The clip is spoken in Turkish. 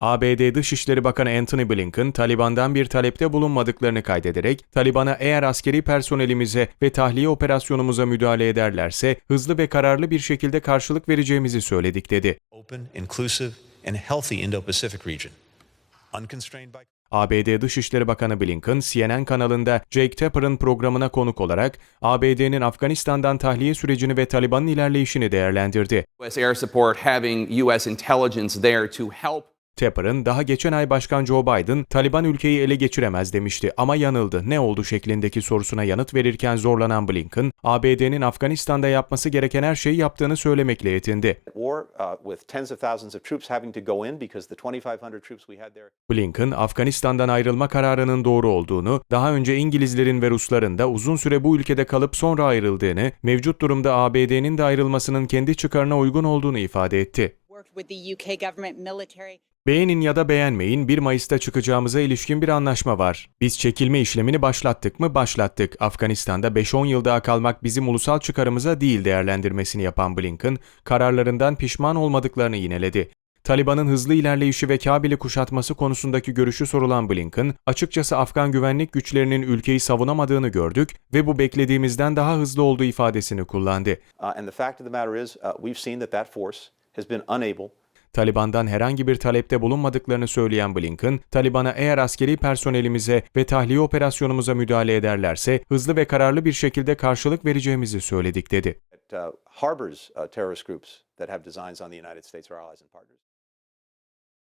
ABD Dışişleri Bakanı Antony Blinken, Taliban'dan bir talepte bulunmadıklarını kaydederek, Taliban'a eğer askeri personelimize ve tahliye operasyonumuza müdahale ederlerse hızlı ve kararlı bir şekilde karşılık vereceğimizi söyledik dedi. open, inclusive, and healthy Indo-Pacific region, unconstrained by ABD Dışişleri Bakanı Blinken, CNN kanalında Jake Tapper'ın programına konuk olarak ABD'nin Afganistan'dan tahliye sürecini ve Taliban'ın ilerleyişini değerlendirdi. U.S. air support, having U.S. intelligence there to help Tapper'ın daha geçen ay Başkan Joe Biden, Taliban ülkeyi ele geçiremez demişti ama yanıldı. Ne oldu şeklindeki sorusuna yanıt verirken zorlanan Blinken, ABD'nin Afganistan'da yapması gereken her şeyi yaptığını söylemekle yetindi. Uh, with tens of thousands of troops having to go in because the 2,500 troops we had there Blinken, Afganistan'dan ayrılma kararının doğru olduğunu, daha önce İngilizlerin ve Rusların da uzun süre bu ülkede kalıp sonra ayrıldığını, mevcut durumda ABD'nin de ayrılmasının kendi çıkarına uygun olduğunu ifade etti. Beğenin ya da beğenmeyin 1 Mayıs'ta çıkacağımıza ilişkin bir anlaşma var. Biz çekilme işlemini başlattık mı? Başlattık. Afganistan'da 5-10 yıl daha kalmak bizim ulusal çıkarımıza değil değerlendirmesini yapan Blinken, kararlarından pişman olmadıklarını yineledi. Taliban'ın hızlı ilerleyişi ve Kabil'i kuşatması konusundaki görüşü sorulan Blinken, açıkçası Afgan güvenlik güçlerinin ülkeyi savunamadığını gördük ve bu beklediğimizden daha hızlı olduğu ifadesini kullandı. Uh, uh, Taliban'dan herhangi bir talepte bulunmadıklarını söyleyen Blinken, Taliban'a eğer askeri personelimize ve tahliye operasyonumuza müdahale ederlerse hızlı ve kararlı bir şekilde karşılık vereceğimizi söyledik dedi.